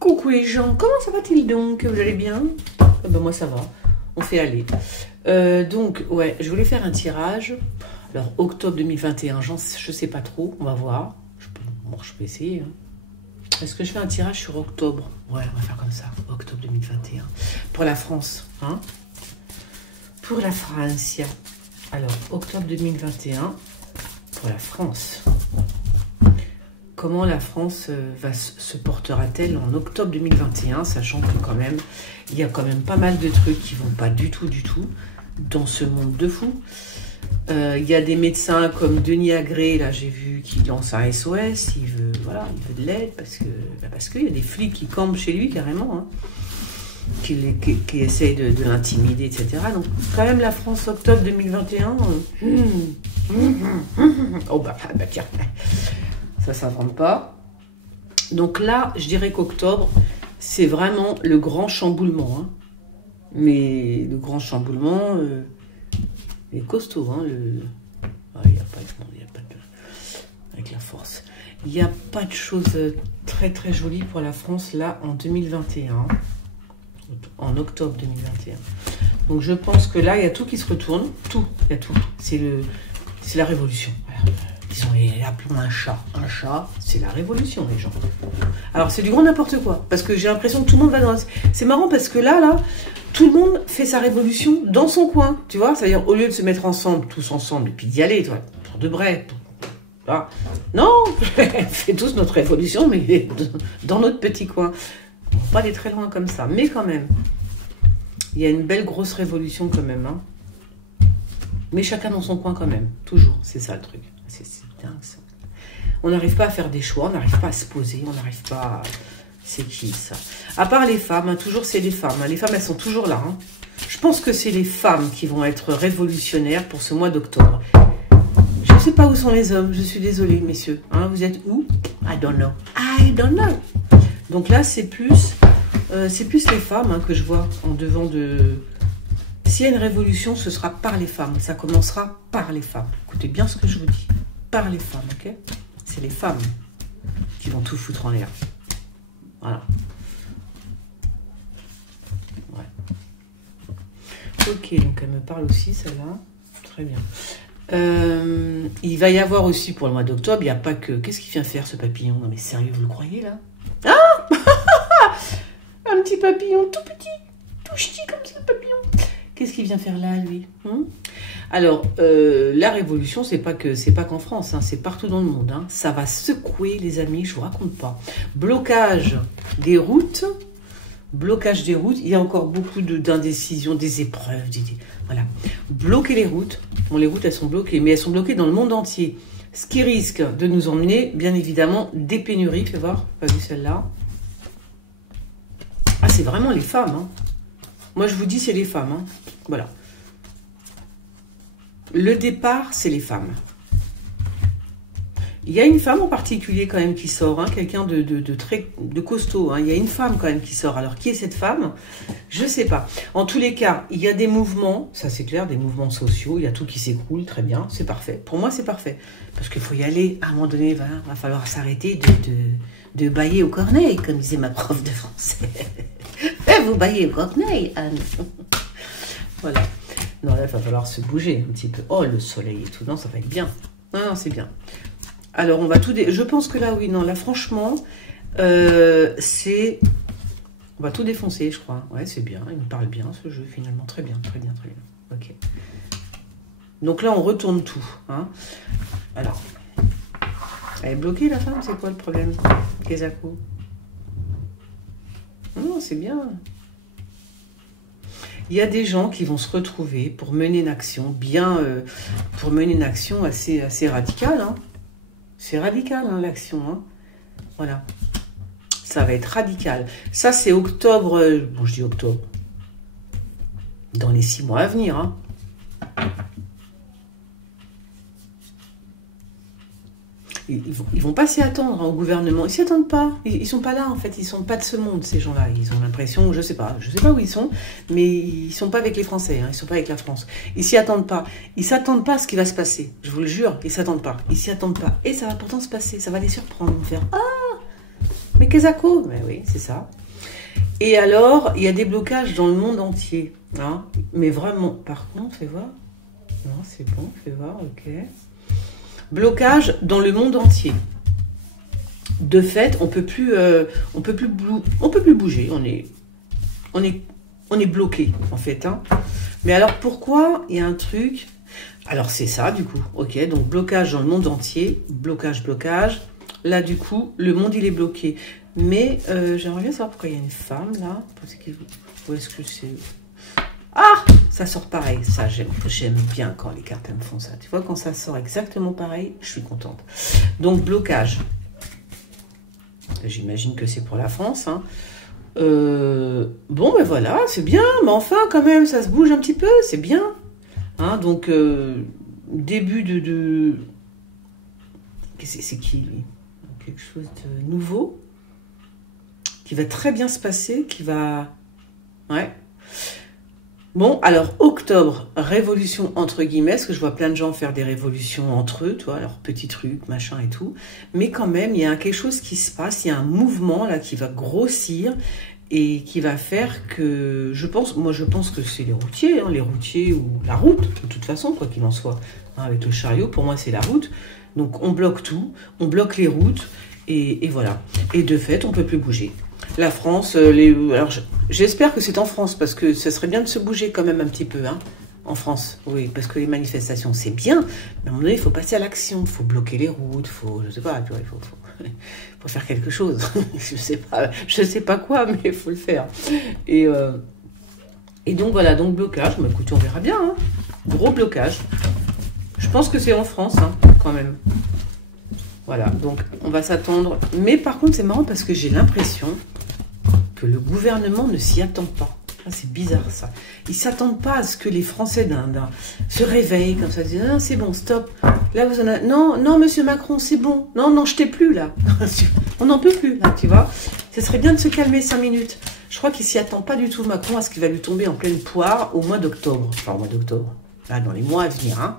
Coucou les gens, comment ça va-t-il donc? Vous allez bien? Ben moi ça va, on fait aller. Donc ouais, je voulais faire un tirage. Alors octobre 2021, je sais pas trop, on va voir. Je peux essayer. Hein. Est-ce que je fais un tirage sur octobre? Ouais, on va faire comme ça, octobre 2021. Pour la France, hein? Pour la France. Alors, octobre 2021, pour la France. Comment la France se portera-t-elle en octobre 2021, sachant que quand même, il y a quand même pas mal de trucs qui vont pas du tout dans ce monde de fou. Il y a des médecins comme Denis Agré, là j'ai vu, qui lance un SOS, il veut de l'aide parce qu'il y a des flics qui campent chez lui carrément, hein, qui essayent de l'intimider, etc. Donc quand même la France octobre 2021, oh bah tiens, ça s'invente pas. Donc là, je dirais qu'octobre, c'est vraiment le grand chamboulement, hein. Mais le grand chamboulement... est costaud, hein, il n'y a pas de... Avec la force. Il n'y a pas de choses très très jolies pour la France, là, en 2021. En octobre 2021. Donc je pense que là, il y a tout qui se retourne. Tout, il y a tout. C'est la révolution. Voilà. Disons, appelons un chat. Un chat, c'est la révolution, les gens. Alors, c'est du grand n'importe quoi. Parce que j'ai l'impression que tout le monde va dans... C'est marrant parce que là... Tout le monde fait sa révolution dans son coin, tu vois. C'est-à-dire, au lieu de se mettre ensemble, tous ensemble, et puis d'y aller, tu vois, pour de vrai. Non, on fait tous notre révolution, mais dans notre petit coin. On va pas aller très loin comme ça, mais quand même. Il y a une belle grosse révolution quand même, hein. Mais chacun dans son coin quand même, toujours. C'est ça le truc. C'est dingue ça. On n'arrive pas à faire des choix, on n'arrive pas à se poser, on n'arrive pas à... C'est qui ça? À part les femmes, hein, toujours c'est les femmes. Hein. Les femmes, elles sont toujours là. Hein. Je pense que c'est les femmes qui vont être révolutionnaires pour ce mois d'octobre. Je ne sais pas où sont les hommes, je suis désolée, messieurs. Hein, vous êtes où? I don't know. I don't know. Donc là, c'est plus les femmes, hein, que je vois en devant de... S'il y a une révolution, ce sera par les femmes. Ça commencera par les femmes. Écoutez bien ce que je vous dis. Par les femmes, ok? C'est les femmes qui vont tout foutre en l'air. Voilà. Ouais. Ok, donc elle me parle aussi, celle-là. Très bien. Il va y avoir aussi, pour le mois d'octobre, il n'y a pas que... Qu'est-ce qu'il vient faire, ce papillon? Non mais sérieux, vous le croyez, là? Ah un petit papillon, tout petit, tout ch'ti comme ça, le papillon. Qu'est-ce qu'il vient faire là, lui? Alors, la révolution, c'est pas qu'en France, hein, c'est partout dans le monde. Hein. Ça va secouer, les amis, je vous raconte pas. Blocage des routes. Il y a encore beaucoup d'indécisions, des épreuves. Voilà. Bloquer les routes. Bon, les routes, elles sont bloquées, mais elles sont bloquées dans le monde entier. Ce qui risque de nous emmener, bien évidemment, des pénuries. Fais voir, pas vu celle-là. Ah, c'est vraiment les femmes. Hein. Moi, je vous dis, c'est les femmes. Hein. Voilà. Le départ, c'est les femmes. Il y a une femme en particulier quand même qui sort, hein, quelqu'un de costaud. Hein. Il y a une femme quand même qui sort. Alors, qui est cette femme? Je ne sais pas. En tous les cas, il y a des mouvements, ça c'est clair, des mouvements sociaux. Il y a tout qui s'écroule, très bien, c'est parfait. Pour moi, c'est parfait. Parce qu'il faut y aller, à un moment donné, va falloir s'arrêter de bailler au corneille, comme disait ma prof de français. Vous baillez au corneille, Anne. Voilà. Non, là, il va falloir se bouger un petit peu. Oh, le soleil et tout. Non, ça va être bien. Non, c'est bien. Alors, on va tout... Je pense que là, oui, non, là, franchement, c'est... On va tout défoncer, je crois. Ouais, c'est bien. Il me parle bien, ce jeu, finalement. Très bien, très bien, très bien. Ok. Donc là, on retourne tout. Hein. Alors, elle est bloquée, la femme? C'est quoi le problème? Kezako? Non, c'est bien. Il y a des gens qui vont se retrouver pour mener une action pour mener une action assez radicale. Hein. C'est radical, hein, l'action. Hein. Voilà. Ça va être radical. Ça, c'est octobre. Bon, je dis octobre. Dans les 6 mois à venir. Hein. Ils vont pas s'y attendre, hein, au gouvernement. Ils s'y attendent pas. Ils sont pas là, en fait. Ils sont pas de ce monde, ces gens-là. Ils ont l'impression, je sais pas où ils sont, mais ils sont pas avec les Français. Hein, ils sont pas avec la France. Ils s'y attendent pas. Ils s'attendent pas à ce qui va se passer. Je vous le jure, ils s'attendent pas. Ils s'y attendent pas. Et ça va pourtant se passer. Ça va les surprendre. Ils vont faire Mais Kesako, mais oui, c'est ça. Et alors, il y a des blocages dans le monde entier. Hein, mais vraiment, par contre, fais voir. Non, c'est bon, fais voir, ok. Blocage dans le monde entier. De fait, on peut plus bouger. On est bloqué, en fait. Hein. Mais alors, pourquoi il y a un truc... Alors, c'est ça, du coup. Ok, donc blocage dans le monde entier. Blocage. Là, du coup, le monde, il est bloqué. Mais j'aimerais bien savoir pourquoi il y a une femme, là. Où est-ce que c'est... Ah, ça sort pareil. Ça, j'aime bien quand les cartes elles me font ça. Tu vois, quand ça sort exactement pareil, je suis contente. Donc, blocage. J'imagine que c'est pour la France. Hein. Bon, ben voilà, c'est bien. Mais enfin, quand même, ça se bouge un petit peu. C'est bien. Hein, donc, début de... C'est qui, lui? Quelque chose de nouveau. Qui va très bien se passer. Qui va... Ouais. Bon, alors, octobre, révolution entre guillemets, parce que je vois plein de gens faire des révolutions entre eux, tu vois, leurs petits trucs, machin et tout. Mais quand même, il y a quelque chose qui se passe, il y a un mouvement là qui va grossir et qui va faire que, je pense que c'est les routiers, hein, les routiers ou la route, de toute façon, quoi qu'il en soit. Hein, avec le chariot, pour moi, c'est la route. Donc, on bloque tout, on bloque les routes et voilà. Et de fait, on peut plus bouger. La France, alors j'espère que c'est en France, parce que ce serait bien de se bouger quand même un petit peu, hein, en France. Oui, parce que les manifestations, c'est bien, mais à un moment donné, il faut passer à l'action, il faut bloquer les routes, je sais pas, tu vois, faut faire quelque chose. je sais pas quoi, mais il faut le faire. Et donc voilà, donc blocage, mais écoute, on verra bien, hein. Gros blocage. Je pense que c'est en France, hein, quand même. Voilà, donc on va s'attendre. Mais par contre, c'est marrant parce que j'ai l'impression que le gouvernement ne s'y attend pas. Ah, c'est bizarre ça. Ils ne s'attendent pas à ce que les Français se réveillent comme ça, disent non, c'est bon, stop. Là, vous en avez... Non, monsieur Macron, c'est bon. Non, jetez plus là. On n'en peut plus là, tu vois. Ce serait bien de se calmer 5 minutes. Je crois qu'il ne s'y attend pas du tout, Macron, à ce qu'il va lui tomber en pleine poire au mois d'octobre. Enfin, au mois d'octobre. Là, dans les mois à venir, hein.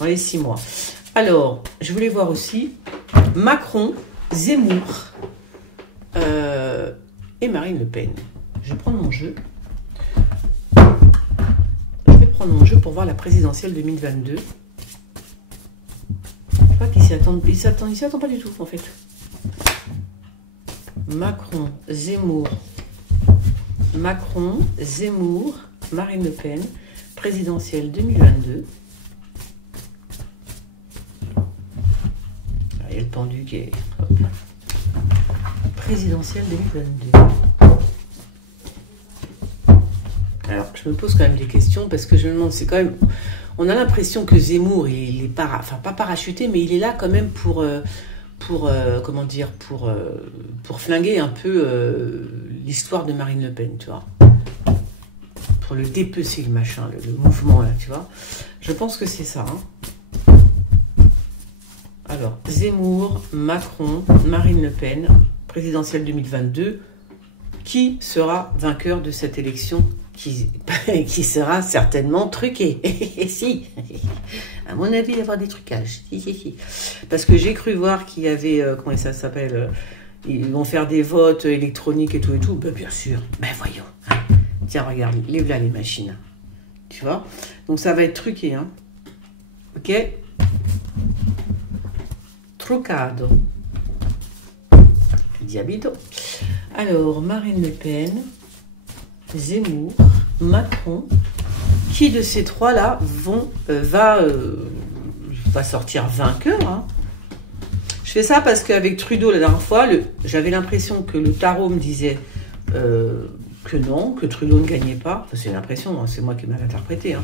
Dans les 6 mois. Alors, je voulais voir aussi Macron, Zemmour et Marine Le Pen. Je vais prendre mon jeu. Pour voir la présidentielle 2022. Je crois qu'ils s'y attendent. Ils s'y attendent pas du tout, en fait. Macron, Zemmour, Marine Le Pen, présidentielle 2022. Il y a le pendu qui est... Hop. Présidentielle 2022. Alors, je me pose quand même des questions parce que je me demande, c'est quand même... On a l'impression que Zemmour, il est pas parachuté, mais il est là quand même pour flinguer un peu l'histoire de Marine Le Pen, tu vois. Pour le dépecer, le machin, le mouvement, là, tu vois. Je pense que c'est ça, hein. Alors, Zemmour, Macron, Marine Le Pen, présidentielle 2022. Qui sera vainqueur de cette élection qui sera certainement truquée? Si, à mon avis, il va y avoir des trucages. Si. Parce que j'ai cru voir qu'il y avait, comment ça s'appelle, ils vont faire des votes électroniques et tout. Ben, bien sûr, ben voyons. Hein. Tiens, regarde, lève là les machines. Tu vois? Donc ça va être truqué, hein. Ok? Trucado. Diabito. Alors, Marine Le Pen, Zemmour, Macron, qui de ces trois-là va sortir vainqueur, hein. Je fais ça parce qu'avec Trudeau, la dernière fois, j'avais l'impression que le tarot me disait que non, que Trudeau ne gagnait pas. Enfin, c'est l'impression, hein, c'est moi qui ai mal interprété. Hein.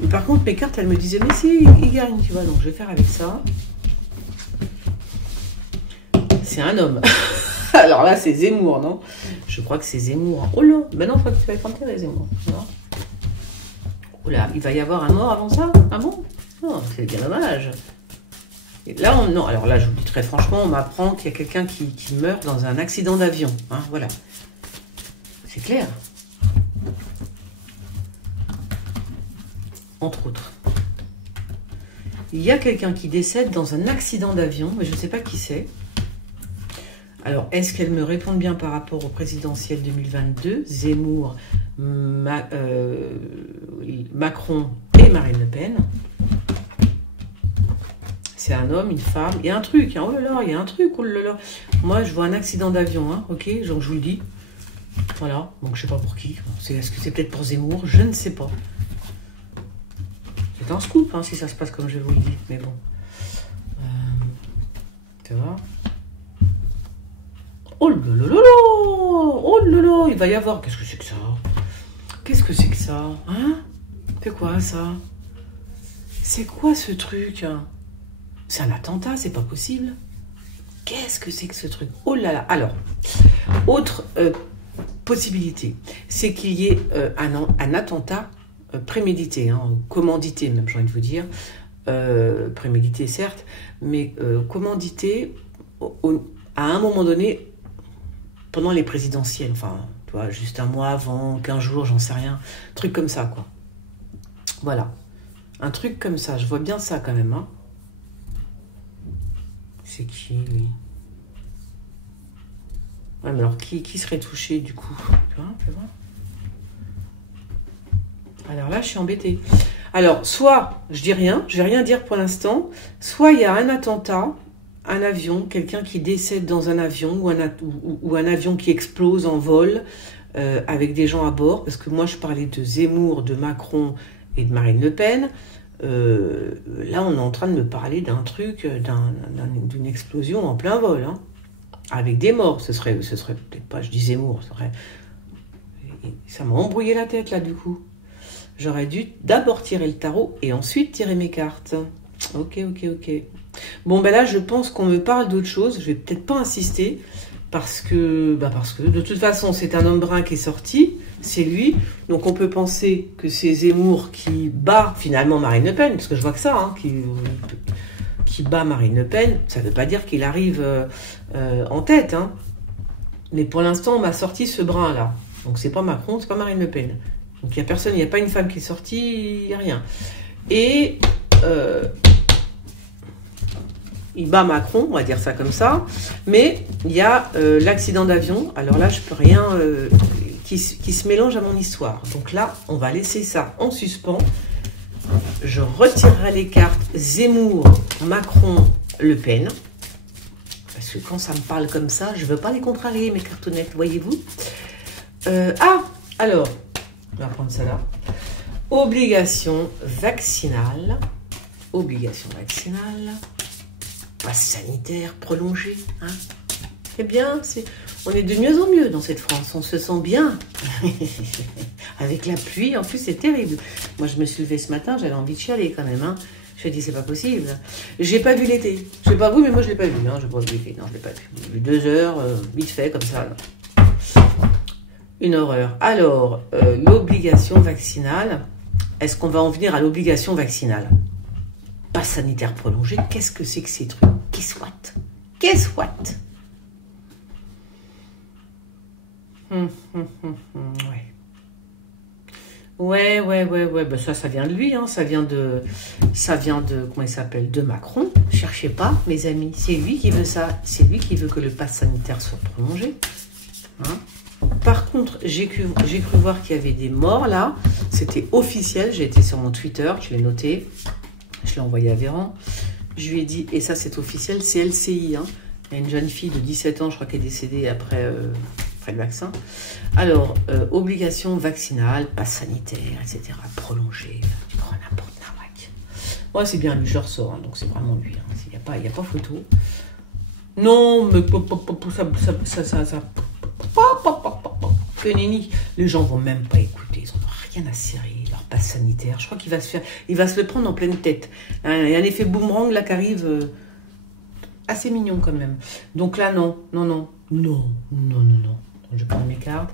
Mais par contre, mes cartes, elles me disaient, mais si, il gagne, tu vois, donc je vais faire avec ça. C'est un homme. Alors là, c'est Zemmour, non? Je crois que c'est Zemmour. Oh là, ben non, je crois que tu vas être enterré, Zemmour. Oh là, il va y avoir un mort avant ça? Ah bon? Non, c'est bien dommage. Et là, non, alors là, je vous dis très franchement, on m'apprend qu'il y a quelqu'un qui meurt dans un accident d'avion. Hein, voilà. C'est clair. Entre autres. Il y a quelqu'un qui décède dans un accident d'avion, mais je ne sais pas qui c'est. Alors, est-ce qu'elles me répondent bien par rapport au présidentiel 2022? Zemmour, Macron et Marine Le Pen. C'est un homme, une femme. Il y a un truc, hein. Oh là là, il y a un truc, oh là là. Moi, je vois un accident d'avion, hein. Ok, donc je vous le dis. Voilà, donc je sais pas pour qui. Est-ce que c'est peut-être pour Zemmour? Je ne sais pas. C'est un scoop, hein, si ça se passe comme je vous le dis. Mais bon. Tu vois? Oh là là là là! Oh là là! Il va y avoir... Qu'est-ce que c'est que ça? Qu'est-ce que c'est que ça? Hein? C'est quoi ça? C'est quoi ce truc? C'est un attentat, c'est pas possible. Qu'est-ce que c'est que ce truc? Oh là là! Alors, autre possibilité, c'est qu'il y ait un attentat prémédité, hein, commandité même, j'ai envie de vous dire. Prémédité certes, mais commandité à un moment donné pendant les présidentielles, enfin, tu vois, juste un mois avant, 15 jours, j'en sais rien, truc comme ça, quoi. Voilà, un truc comme ça, je vois bien ça quand même, hein. C'est qui, lui? Ouais, mais alors, qui serait touché, du coup? Tu vois, fais voir. Alors là, je suis embêtée. Alors, soit, je dis rien, je vais rien dire pour l'instant, soit il y a un attentat, un avion, quelqu'un qui décède dans un avion, ou un avion qui explose en vol, avec des gens à bord, parce que moi, je parlais de Zemmour, de Macron et de Marine Le Pen. Là, on est en train de me parler d'un truc, d'une explosion en plein vol, hein, avec des morts. Ce serait peut-être pas, je dis Zemmour, ça m'a embrouillé la tête, là, du coup. J'aurais dû d'abord tirer le tarot et ensuite tirer mes cartes. Ok. Bon, ben là, je pense qu'on me parle d'autre chose. Je vais peut-être pas insister parce que de toute façon, c'est un homme brun qui est sorti. C'est lui. Donc, on peut penser que c'est Zemmour qui bat finalement Marine Le Pen, parce que je vois que ça, hein, qui bat Marine Le Pen. Ça ne veut pas dire qu'il arrive en tête, hein. Mais pour l'instant, on m'a sorti ce brun-là. Donc, c'est pas Macron, c'est pas Marine Le Pen. Donc il n'y a personne, il n'y a pas une femme qui est sortie, il n'y a rien. Et il bat Macron, on va dire ça comme ça, mais il y a l'accident d'avion, alors là je peux rien, qui se mélange à mon histoire. Donc là, on va laisser ça en suspens. Je retirerai les cartes Zemmour, Macron, Le Pen, parce que quand ça me parle comme ça, je ne veux pas les contrarier, mes cartonnettes, voyez-vous. Alors... On va prendre ça là. Obligation vaccinale. Passe sanitaire prolongé. Hein. Eh bien, on est de mieux en mieux dans cette France. On se sent bien. Avec la pluie, en plus, c'est terrible. Moi, je me suis levée ce matin, j'avais envie de chialer quand même. Hein. Je me suis dit, c'est pas possible. J'ai pas vu l'été. Je sais pas vous, mais moi, je l'ai pas vu. Hein. Je n'ai pas vu l'été. Non, je l'ai pas vu. J'ai vu 2 heures, vite fait, comme ça. Là. Une horreur. Alors, l'obligation vaccinale, est-ce qu'on va en venir à l'obligation vaccinale? Passe sanitaire prolongé, qu'est-ce que c'est que ces trucs? Qu'est-ce Ouais. Ouais. Ben ça vient de lui, hein. Ça vient de, comment il s'appelle? De Macron. Cherchez pas, mes amis. C'est lui qui veut ça. C'est lui qui veut que le passe sanitaire soit prolongé. Hein? Par contre, j'ai cru voir qu'il y avait des morts là. C'était officiel. J'ai été sur mon Twitter, je l'ai noté. Je l'ai envoyé à Véran. Je lui ai dit, et ça c'est officiel, c'est LCI. Hein. Il y a une jeune fille de 17 ans, je crois, qui est décédée après le vaccin. Alors, obligation vaccinale, passe sanitaire, etc. Prolongée. Tu crois n'importe nawak. Ouais, c'est bien lui, je ressors. Hein, donc c'est vraiment lui. Hein. Il n'y a pas photo. Non, mais ça que nenni. Les gens vont même pas écouter, ils n'en ont rien à cirer, leur passe sanitaire. Je crois qu'il va se le prendre en pleine tête. Il y a un effet boomerang là qui arrive assez mignon quand même. Donc là, non. Je prends mes cartes.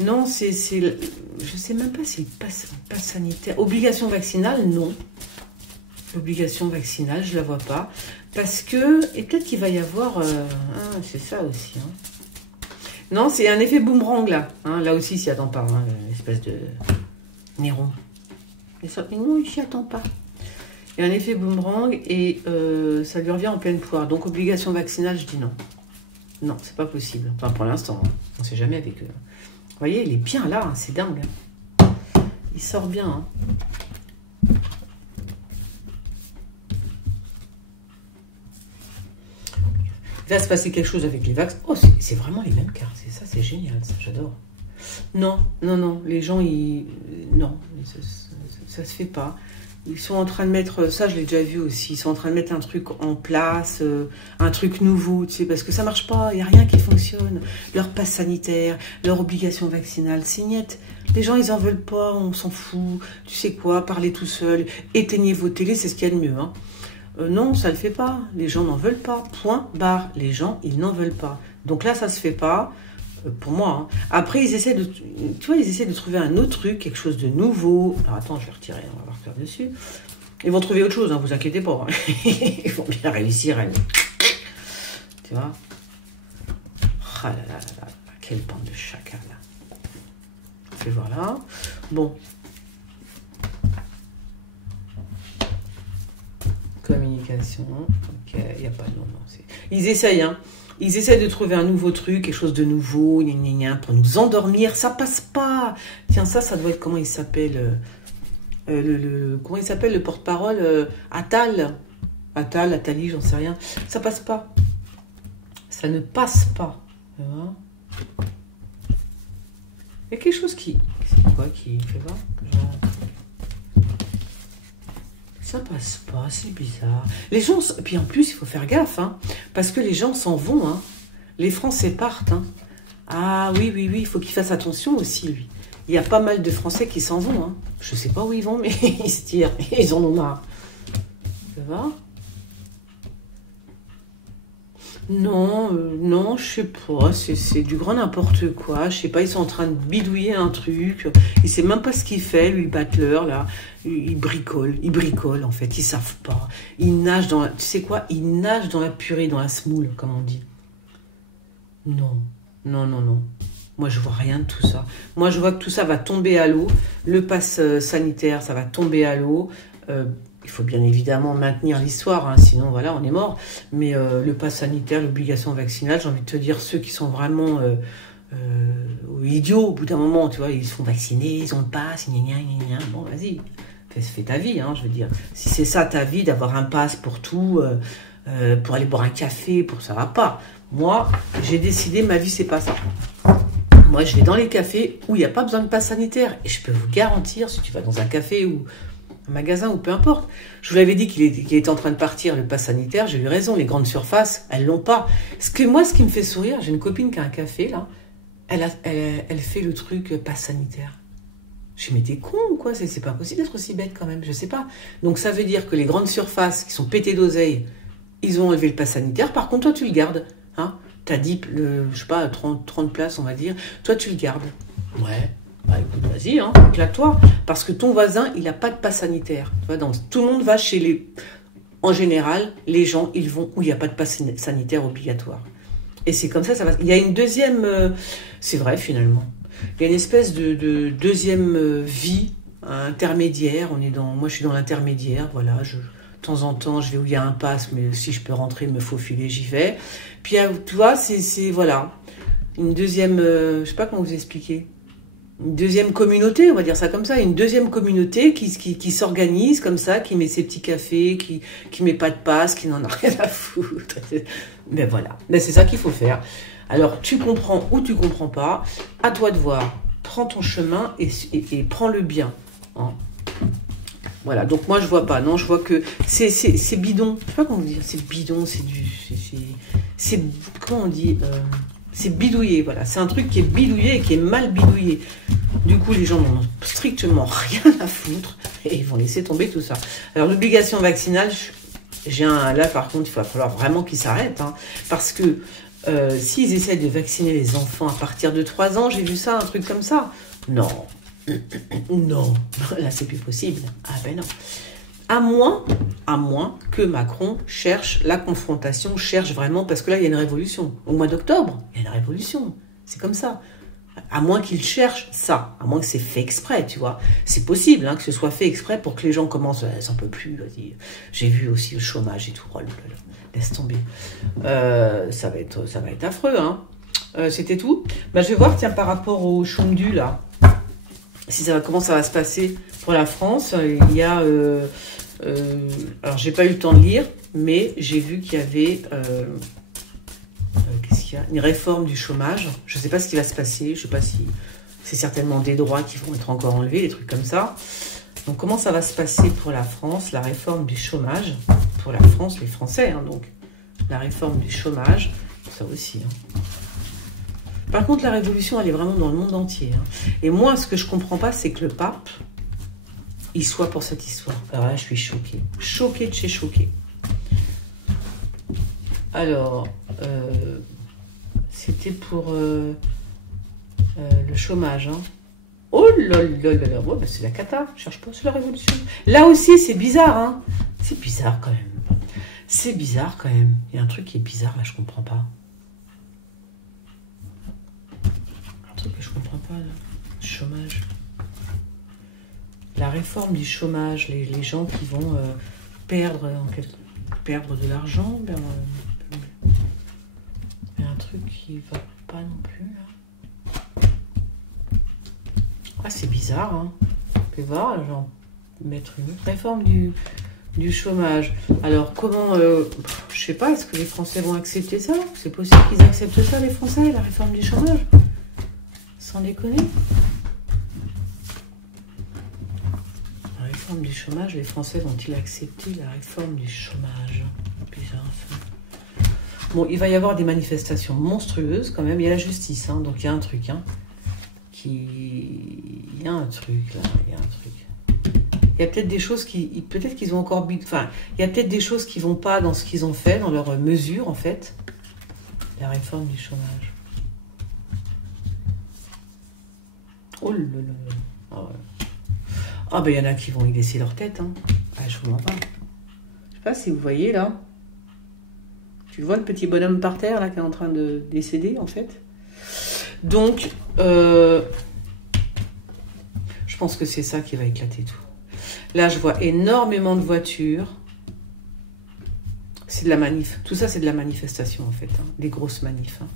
Non, je sais même pas si passe sanitaire. Obligation vaccinale, non. L'obligation vaccinale, je la vois pas. Parce que, et peut-être qu'il va y avoir, c'est ça aussi, hein. Non, c'est un effet boomerang là. Hein, là aussi, il s'y attend pas. Hein, l'espèce de Néron. Non, il s'y attend pas. Il y a un effet boomerang et ça lui revient en pleine poire. Donc, obligation vaccinale, je dis non. Non, c'est pas possible. Enfin, pour l'instant, hein. On sait jamais avec eux. Vous voyez, il est bien là, hein, c'est dingue. Hein. Il sort bien. Hein. Il va se passer quelque chose avec les vaccins. Oh, c'est vraiment les mêmes cartes. C'est ça, c'est génial, ça, j'adore. Non, non, non, les gens, ils... Non, ça se fait pas. Ils sont en train de mettre, ça je l'ai déjà vu aussi, ils sont en train de mettre un truc en place, un truc nouveau, tu sais, parce que ça marche pas, il n'y a rien qui fonctionne. Leur passe sanitaire, leur obligation vaccinale, c'est niette. Les gens, ils en veulent pas, on s'en fout. Tu sais quoi, parlez tout seul, éteignez vos télés, c'est ce qu'il y a de mieux. Hein. Non, ça le fait pas, les gens n'en veulent pas, point, barre. Les gens, ils n'en veulent pas. Donc là, ça se fait pas. Pour moi. Hein. Après, ils essaient de, tu vois, ils essaient de trouver un autre truc, quelque chose de nouveau. Alors attends, je vais retirer, on va refaire dessus. Ils vont trouver autre chose, hein, vous inquiétez pas. Hein. Ils vont bien réussir. Tu vois. Ah là là là là, quelle bande de chacal. Et voilà. Bon. Communication. Ok, il n'y a pas de nom. Ils essayent, hein. Ils essaient de trouver un nouveau truc, quelque chose de nouveau, gna, gna, gna, pour nous endormir. Ça passe pas. Tiens, ça doit être, comment il s'appelle comment il s'appelle le porte-parole Attal, Attali, j'en sais rien. Ça passe pas. Ça ne passe pas. Tu vois. Il y a quelque chose qui... C'est quoi qui fait voir ça passe pas, c'est bizarre. Les gens, puis en plus, il faut faire gaffe, hein, parce que les gens s'en vont, hein. Les Français partent. Hein. Ah oui, il faut qu'il fasse attention aussi, lui. Il y a pas mal de Français qui s'en vont. Hein. Je sais pas où ils vont, mais ils se tirent, ils en ont marre. Ça va ? Non, non, je sais pas, c'est du grand n'importe quoi, je sais pas, ils sont en train de bidouiller un truc, il sait même pas ce qu'il fait, lui, le battleur, là, il bricole, en fait, ils savent pas, il nage dans, tu sais quoi, il nage dans la purée, dans la semoule, comme on dit. Non, non, non, non, moi je vois rien de tout ça, moi je vois que tout ça va tomber à l'eau, le pass sanitaire, ça va tomber à l'eau, il faut bien évidemment maintenir l'histoire, hein, sinon voilà, on est mort. Mais le pass sanitaire, l'obligation vaccinale, j'ai envie de te dire, ceux qui sont vraiment idiots, au bout d'un moment, tu vois, ils se font vacciner, ils ont le pass, gna gna gna gna. Bon, vas-y, fais ta vie, hein, je veux dire. Si c'est ça ta vie, d'avoir un pass pour tout, pour aller boire un café, ça va pas. Moi, j'ai décidé, ma vie, c'est pas ça. Moi, je vais dans les cafés où il n'y a pas besoin de pass sanitaire. Et je peux vous garantir, si tu vas dans un café ou un magasin ou peu importe. Je vous l'avais dit qu'il était en train de partir, le pass sanitaire, j'ai eu raison, les grandes surfaces, elles l'ont pas. Ce qui me fait sourire, j'ai une copine qui a un café, là, elle fait le truc pass sanitaire. Je dis, mais t'es con ou quoi, c'est pas possible d'être aussi bête quand même, je sais pas. Donc ça veut dire que les grandes surfaces qui sont pétées d'oseille, ils ont enlevé le pass sanitaire, par contre toi tu le gardes. Hein, t'as dit, je sais pas, 30 places on va dire, toi tu le gardes. Ouais. Bah écoute, vas-y, hein, éclate-toi. Parce que ton voisin, il n'a pas de passe sanitaire. Tu vois, donc, tout le monde va chez les... En général, les gens, ils vont où il n'y a pas de passe sanitaire obligatoire. Et c'est comme ça, ça va... Il y a une deuxième... c'est vrai, finalement. Il y a une espèce de deuxième vie intermédiaire. Moi, je suis dans l'intermédiaire, voilà. De temps en temps, je vais où il y a un pass, mais si je peux rentrer, me faufiler, j'y vais. Puis, tu vois, c'est voilà. Une deuxième... je sais pas comment vous expliquer. Une deuxième communauté, on va dire ça comme ça, une deuxième communauté qui s'organise comme ça, qui met ses petits cafés, qui met pas de passe, qui n'en a rien à foutre. Mais voilà, mais c'est ça qu'il faut faire. Alors, tu comprends ou tu comprends pas, à toi de voir. Prends ton chemin et prends-le bien. Hein. Voilà, donc moi je vois pas, non, je vois que c'est bidon. Je sais pas comment dire, c'est bidon, c'est comment on dit c'est bidouillé, voilà. C'est un truc qui est bidouillé et qui est mal bidouillé. Du coup, les gens n'en ont strictement rien à foutre et ils vont laisser tomber tout ça. Alors, l'obligation vaccinale, là, par contre, il va falloir vraiment qu'ils s'arrêtent. Hein, parce que s'ils essaient de vacciner les enfants à partir de 3 ans, j'ai vu ça, un truc comme ça. Non. Non. Là, c'est plus possible. Ah ben non. À moins que Macron cherche la confrontation, cherche vraiment, parce que là, il y a une révolution. Au mois d'octobre, il y a une révolution. C'est comme ça. À moins qu'ils cherchent ça, à moins que c'est fait exprès, tu vois. C'est possible hein, que ce soit fait exprès pour que les gens commencent, ça n'en peut plus, vas-y. J'ai vu aussi le chômage et tout, oh là là, laisse tomber. Ça va être affreux, hein. C'était tout. Bah, je vais voir, tiens, par rapport au Chomdu, là, si comment ça va se passer pour la France. Il y a, alors j'ai pas eu le temps de lire, mais j'ai vu qu'il y avait... qu'est-ce qu'il y a? Une réforme du chômage. Je ne sais pas ce qui va se passer. Je ne sais pas si c'est certainement des droits qui vont être encore enlevés, des trucs comme ça. Donc, comment ça va se passer pour la France, la réforme du chômage? Pour la France, les Français, hein, donc. La réforme du chômage, ça aussi. Hein. Par contre, la révolution, elle est vraiment dans le monde entier. Hein. Et moi, ce que je ne comprends pas, c'est que le pape, il soit pour cette histoire. Alors là, je suis choquée. Choquée de chez choquée. Alors... c'était pour le chômage. Hein. Oh là là là là, ouais, bah c'est la cata, je cherche pas, c'est la révolution. Là aussi, c'est bizarre. Hein. C'est bizarre quand même. C'est bizarre quand même. Il y a un truc qui est bizarre, là, je comprends pas. Un truc que je comprends pas, là. Chômage. La réforme du chômage, les gens qui vont perdre de l'argent, il y a un truc qui va pas non plus, là. Ah, c'est bizarre, hein. On peut voir, genre, mettre une autre réforme du chômage. Alors, comment... je sais pas, est-ce que les Français vont accepter ça? C'est possible qu'ils acceptent ça, les Français, la réforme du chômage? Sans déconner. La réforme du chômage, les Français vont-ils accepter la réforme du chômage? Bizarre, ça. Bon, il va y avoir des manifestations monstrueuses quand même. Il y a la justice, hein, donc il y a un truc. Hein, il y a un truc, là. Il y a un truc. Il y a peut-être des choses qui... Peut-être qu'ils ont encore... Enfin, il y a peut-être des choses qui ne vont pas dans ce qu'ils ont fait, dans leurs mesures, en fait. La réforme du chômage. Oh là là là. Ah, ouais. Ah, ben il y en a qui vont y laisser leur tête. Hein. Ah, je vous mens pas. Je sais pas si vous voyez, là. Tu vois le petit bonhomme par terre, là, qui est en train de décéder, en fait. Donc, je pense que c'est ça qui va éclater tout. Là, je vois énormément de voitures. C'est de la manif. Tout ça, c'est de la manifestation, en fait. Hein. Des grosses manifs. Hein.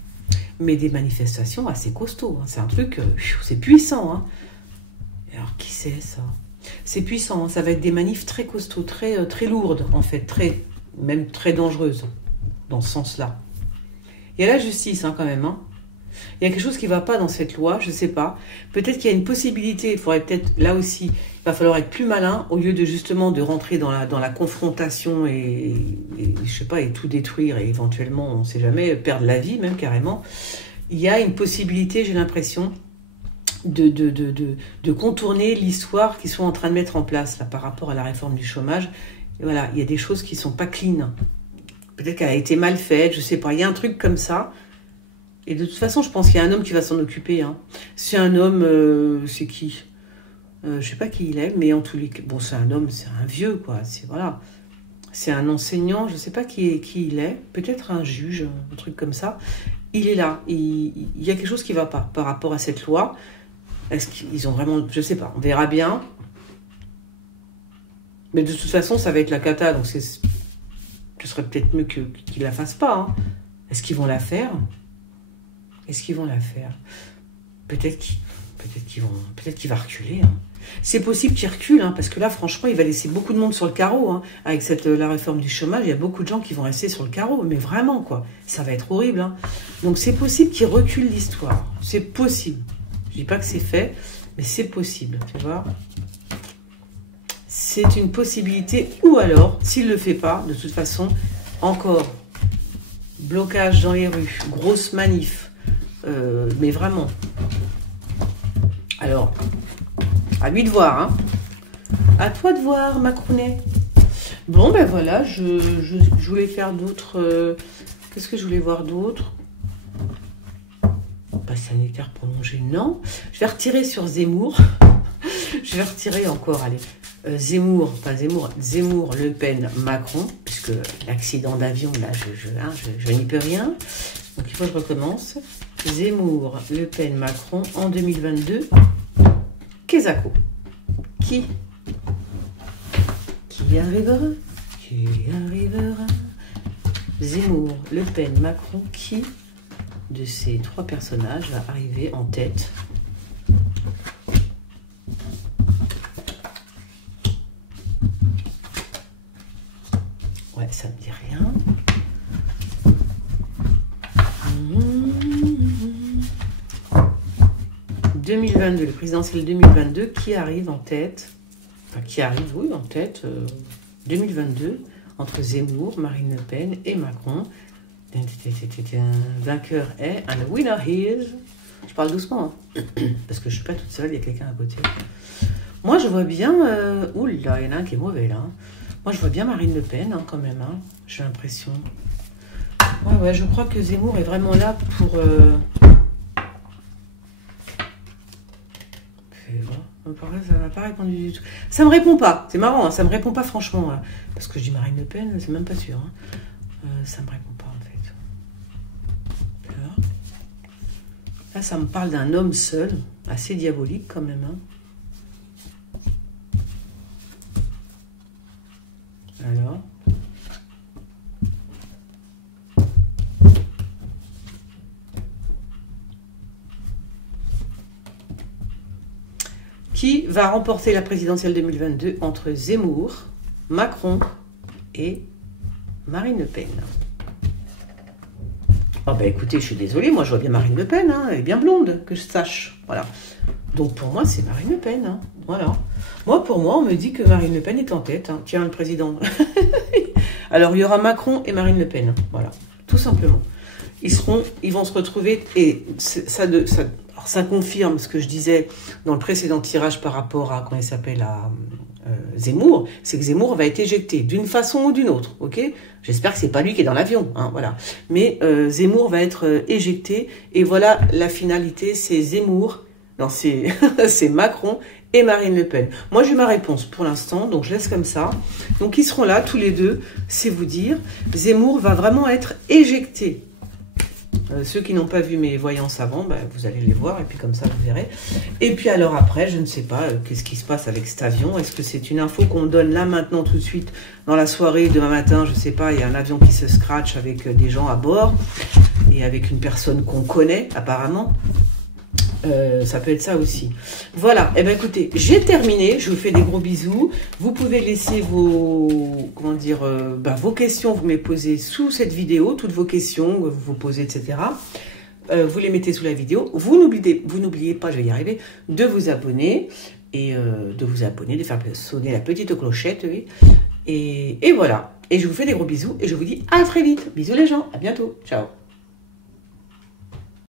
Mais des manifestations assez costauds. Hein. C'est un truc... c'est puissant. Hein. Alors, qui c'est, ça? C'est puissant. Hein. Ça va être des manifs très costauds, très, très lourdes, en fait. Même très dangereuses. Dans ce sens-là. Il y a la justice, hein, quand même. Hein. Il y a quelque chose qui ne va pas dans cette loi, je ne sais pas. Peut-être qu'il y a une possibilité, il faudrait peut-être, là aussi, il va falloir être plus malin, au lieu de justement de rentrer dans la confrontation et je sais pas, et tout détruire, et éventuellement, on ne sait jamais, perdre la vie, même carrément. Il y a une possibilité, j'ai l'impression, de contourner l'histoire qu'ils sont en train de mettre en place, là, par rapport à la réforme du chômage. Et voilà, il y a des choses qui ne sont pas clean. Peut-être qu'elle a été mal faite, je sais pas. Il y a un truc comme ça. Et de toute façon, je pense qu'il y a un homme qui va s'en occuper. Hein. C'est un homme, c'est qui? Je sais pas qui il est, mais en tous les cas, bon, c'est un homme, c'est un vieux, quoi. Voilà. C'est un enseignant, je sais pas qui il est. Peut-être un juge, un truc comme ça. Il est là. Il y a quelque chose qui va pas par rapport à cette loi. Est-ce qu'ils ont vraiment... Je sais pas, on verra bien. Mais de toute façon, ça va être la cata, donc ce serait peut-être mieux qu'ils la fassent pas. Hein. Est-ce qu'ils vont la faire? Est-ce qu'ils vont la faire? Peut-être qu'il va reculer. Hein. C'est possible qu'il recule, hein, parce que là, franchement, il va laisser beaucoup de monde sur le carreau. Hein. Avec la réforme du chômage, il y a beaucoup de gens qui vont rester sur le carreau. Mais vraiment, quoi. Ça va être horrible. Hein. Donc, c'est possible qu'il recule l'histoire. C'est possible. Je dis pas que c'est fait, mais c'est possible. Tu vois? C'est une possibilité. Ou alors, s'il ne le fait pas, de toute façon, encore blocage dans les rues, grosse manif. Mais vraiment. Alors, à lui de voir, hein. À toi de voir, Macrounet. Bon, ben voilà, je voulais faire d'autres... Qu'est-ce que je voulais voir d'autre? Passe sanitaire prolongé, non. Je vais retirer sur Zemmour. Je vais retirer encore, allez. Zemmour, Le Pen, Macron, puisque l'accident d'avion, là, je n'y peux rien. Donc, il faut que je recommence. Zemmour, Le Pen, Macron en 2022. Kezako. Qui arrivera? Qui arrivera? Zemmour, Le Pen, Macron, qui de ces trois personnages va arriver en tête? Ouais, ça me dit rien. 2022, le présidentiel 2022, qui arrive en tête? Enfin, qui arrive, oui, en tête 2022, entre Zemmour, Marine Le Pen et Macron. Vainqueur est, and the winner is... Je parle doucement, hein, parce que je ne suis pas toute seule, il y a quelqu'un à côté. Moi, je vois bien... Oula, il y en a un qui est mauvais, là. Moi, je vois bien Marine Le Pen, hein, quand même, hein, j'ai l'impression. Ouais, je crois que Zemmour est vraiment là pour... Ça m'a pas répondu du tout. Ça me répond pas, c'est marrant, hein, ça me répond pas franchement. Hein, parce que je dis Marine Le Pen, c'est même pas sûr. Hein. Ça me répond pas en fait. Alors, là, ça me parle d'un homme seul, assez diabolique quand même. Hein. Alors. Qui va remporter la présidentielle 2022 entre Zemmour, Macron et Marine Le Pen? Ah ben écoutez, je suis désolée, moi je vois bien Marine Le Pen, hein, elle est bien blonde, que je sache. Voilà. Donc pour moi, c'est Marine Le Pen. Hein, voilà. Moi, pour moi, on me dit que Marine Le Pen est en tête. Hein. Tiens, le président. Alors, il y aura Macron et Marine Le Pen. Voilà, tout simplement. Ils vont se retrouver et ça confirme ce que je disais dans le précédent tirage par rapport à, comment il s'appelle, à Zemmour, c'est que Zemmour va être éjecté d'une façon ou d'une autre, ok? J'espère que c'est pas lui qui est dans l'avion, hein, voilà. Mais Zemmour va être éjecté et voilà la finalité, c'est Zemmour, non c'est c'est Macron et Marine Le Pen. Moi j'ai ma réponse pour l'instant, donc je laisse comme ça. Donc ils seront là tous les deux, c'est vous dire. Zemmour va vraiment être éjecté. Ceux qui n'ont pas vu mes voyances avant, bah, vous allez les voir et puis comme ça vous verrez. Et puis alors après, je ne sais pas qu'est-ce qui se passe avec cet avion. Est-ce que c'est une info qu'on donne là maintenant tout de suite dans la soirée, demain matin, je ne sais pas, il y a un avion qui se scratch avec des gens à bord et avec une personne qu'on connaît apparemment. Ça peut être ça aussi. Voilà, et bien écoutez, j'ai terminé, je vous fais des gros bisous. Vous pouvez laisser vos, comment dire, vos questions, vous me les posez sous cette vidéo, toutes vos questions, vous posez, etc. Vous les mettez sous la vidéo. Vous n'oubliez pas, je vais y arriver, de vous abonner, et de faire sonner la petite clochette, oui. Et voilà, et je vous fais des gros bisous, et je vous dis à très vite. Bisous les gens, à bientôt, ciao.